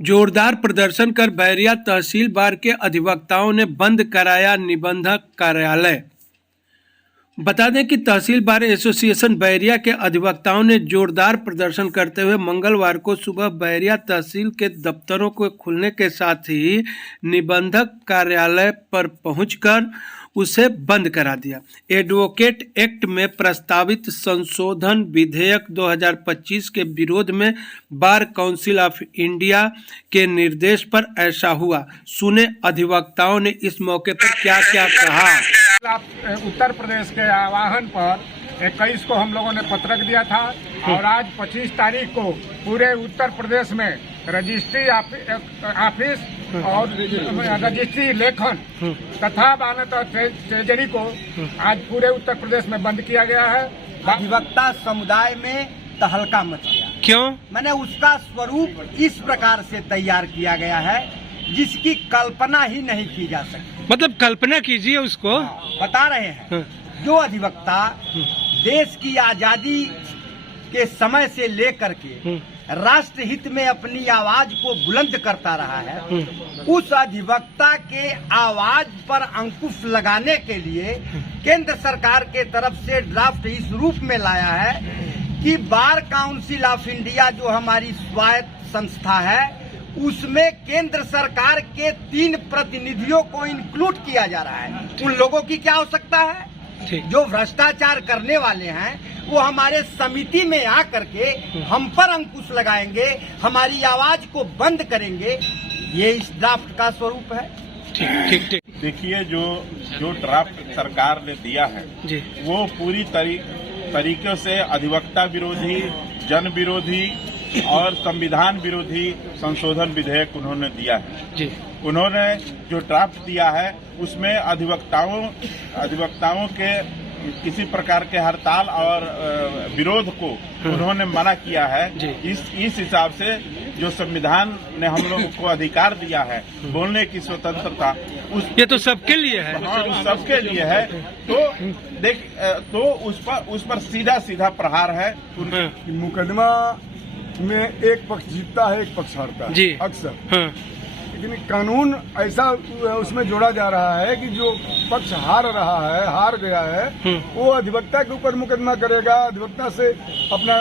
जोरदार प्रदर्शन कर बैरिया तहसील बार के अधिवक्ताओं ने बंद कराया निबंधक कार्यालय। बता दें कि तहसील बार एसोसिएशन बैरिया के अधिवक्ताओं ने जोरदार प्रदर्शन करते हुए मंगलवार को सुबह बैरिया तहसील के दफ्तरों को खुलने के साथ ही निबंधक कार्यालय पर पहुंचकर उसे बंद करा दिया। एडवोकेट एक्ट में प्रस्तावित संशोधन विधेयक 2025 के विरोध में बार काउंसिल ऑफ इंडिया के निर्देश पर ऐसा हुआ। सुने अधिवक्ताओं ने इस मौके पर क्या क्या कहा। उत्तर प्रदेश के आह्वान पर 21 को हम लोगों ने पत्रक दिया था और आज 25 तारीख को पूरे उत्तर प्रदेश में रजिस्ट्री ऑफिस और रजिस्ट्री लेखन तथा मान्यता ट्रेजरी को आज पूरे उत्तर प्रदेश में बंद किया गया है। अधिवक्ता समुदाय में तहलका मच गया। क्यों? मैंने उसका स्वरूप इस प्रकार से तैयार किया गया है जिसकी कल्पना ही नहीं की जा सकती। मतलब कल्पना कीजिए उसको। बता रहे हैं जो अधिवक्ता देश की आजादी के समय से लेकर के राष्ट्र हित में अपनी आवाज को बुलंद करता रहा है, उस अधिवक्ता के आवाज पर अंकुश लगाने के लिए केंद्र सरकार के तरफ से ड्राफ्ट इस रूप में लाया है कि बार काउंसिल ऑफ इंडिया जो हमारी स्वायत्त संस्था है उसमें केंद्र सरकार के 3 प्रतिनिधियों को इंक्लूड किया जा रहा है। उन लोगों की क्या आवश्यकता है? जो भ्रष्टाचार करने वाले हैं वो हमारे समिति में आकर के हम पर अंकुश लगाएंगे, हमारी आवाज को बंद करेंगे। ये इस ड्राफ्ट का स्वरूप है। ठीक। देखिए जो ड्राफ्ट सरकार ने दिया है जी, वो पूरी तरीके से अधिवक्ता विरोधी, जन विरोधी और संविधान विरोधी संशोधन विधेयक उन्होंने दिया है जी। उन्होंने जो ड्राफ्ट दिया है उसमें अधिवक्ताओं के किसी प्रकार के हड़ताल और विरोध को उन्होंने मना किया है। इस हिसाब से जो संविधान ने हम लोगों को अधिकार दिया है बोलने की स्वतंत्रता, ये तो सबके लिए है। सबके लिए है। तो उस पर सीधा प्रहार है। मुकदमा में एक पक्ष जीतता है, एक पक्ष हारता है अक्सर। लेकिन कानून ऐसा उसमें जोड़ा जा रहा है कि जो पक्ष हार गया है वो अधिवक्ता के ऊपर मुकदमा करेगा, अधिवक्ता से अपना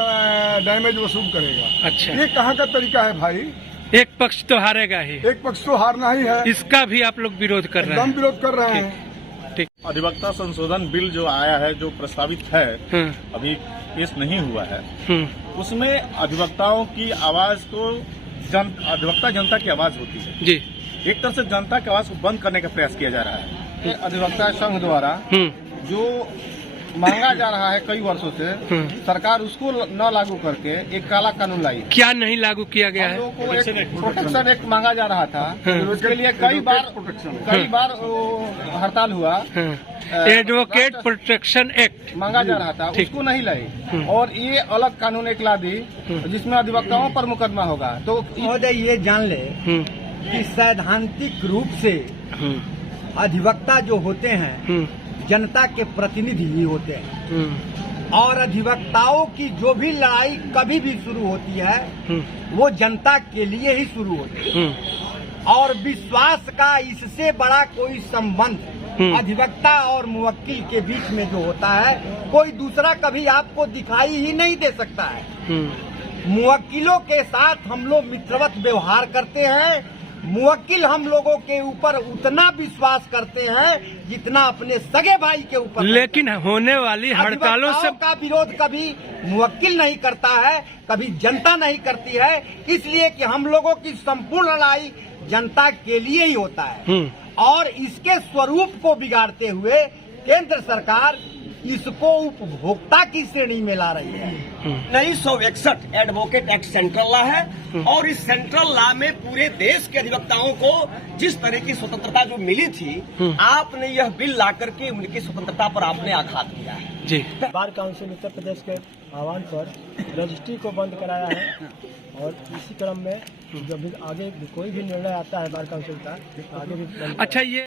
डैमेज वसूल करेगा। अच्छा, ये कहाँ का तरीका है भाई? एक पक्ष तो हारेगा ही, एक पक्ष तो हारना ही है। इसका भी आप लोग विरोध कर रहे हैं? एकदम विरोध कर रहे हैं। ठीक। अधिवक्ता संशोधन बिल जो आया है, जो प्रस्तावित है, अभी पेश नहीं हुआ है, उसमें अधिवक्ताओं की आवाज को अधिवक्ता जनता की आवाज होती है जी। एक तरह से जनता की आवाज को बंद करने का प्रयास किया जा रहा है। अधिवक्ता संघ द्वारा जो मांगा जा रहा है कई वर्षों से, सरकार उसको न लागू करके एक काला कानून लाई। क्या नहीं लागू किया गया है? को एक प्रोटेक्शन एक्ट मांगा जा रहा था, उसके लिए कई बार हड़ताल हुआ। एडवोकेट प्रोटेक्शन एक्ट मांगा जा रहा था, उसको नहीं लाई और ये अलग कानून एक ला दी जिसमें अधिवक्ताओं पर मुकदमा होगा। तो महोदय ये जान ले कि सैद्धांतिक रूप से अधिवक्ता जो होते हैं जनता के प्रतिनिधि ही होते हैं और अधिवक्ताओं की जो भी लड़ाई कभी भी शुरू होती है वो जनता के लिए ही शुरू होती है और विश्वास का इससे बड़ा कोई संबंध अधिवक्ता और मुवक्किल के बीच में जो होता है कोई दूसरा कभी आपको दिखाई ही नहीं दे सकता है। मुवक्किलों के साथ हम लोग मित्रवत व्यवहार करते हैं, मुवक्किल हम लोगों के ऊपर उतना विश्वास करते हैं जितना अपने सगे भाई के ऊपर। लेकिन होने वाली हड़तालों से का विरोध कभी मुवक्किल नहीं करता है, कभी जनता नहीं करती है, इसलिए कि हम लोगों की संपूर्ण लड़ाई जनता के लिए ही होता है और इसके स्वरूप को बिगाड़ते हुए केंद्र सरकार इसको उपभोक्ता की श्रेणी में ला रही है। 1961 एडवोकेट एक्ट सेंट्रल लॉ है और इस सेंट्रल लॉ में पूरे देश के अधिवक्ताओं को जिस तरह की स्वतंत्रता जो मिली थी, आपने यह बिल ला करके उनकी स्वतंत्रता पर आपने आघात किया है जी। बार काउंसिल उत्तर प्रदेश के आह्वान पर रजिस्ट्री को बंद कराया है और इसी क्रम में जब आगे कोई भी निर्णय आता है बार काउंसिल का आगे भी। अच्छा, ये